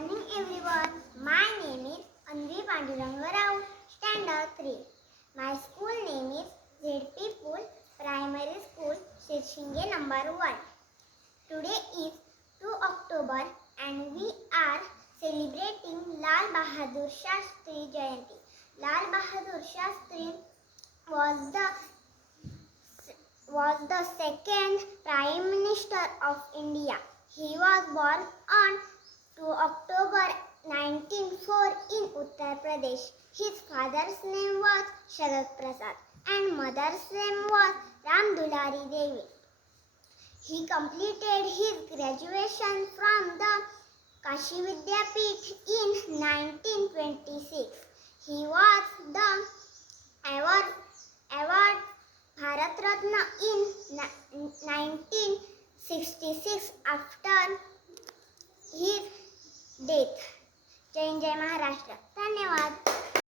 Morning everyone my name is Anvi Pandurang Rao standard three my school name is Z P pull primary school શિર્ષિંગે number one today is two October and we are celebrating Lal Bahadur Shastri Jayanti Lal Bahadur Shastri was the was the second prime minister of India he was Born on to October 1904 in Uttar Pradesh. His father's name was Sharad Prasad and mother's name was Ramdulari Devi. He completed his graduation from the Kashi Vidya Peeth in 1926. He was the award, award Bharat Ratna in 1966 after देख जय जय महाराष्ट्र धन्यवाद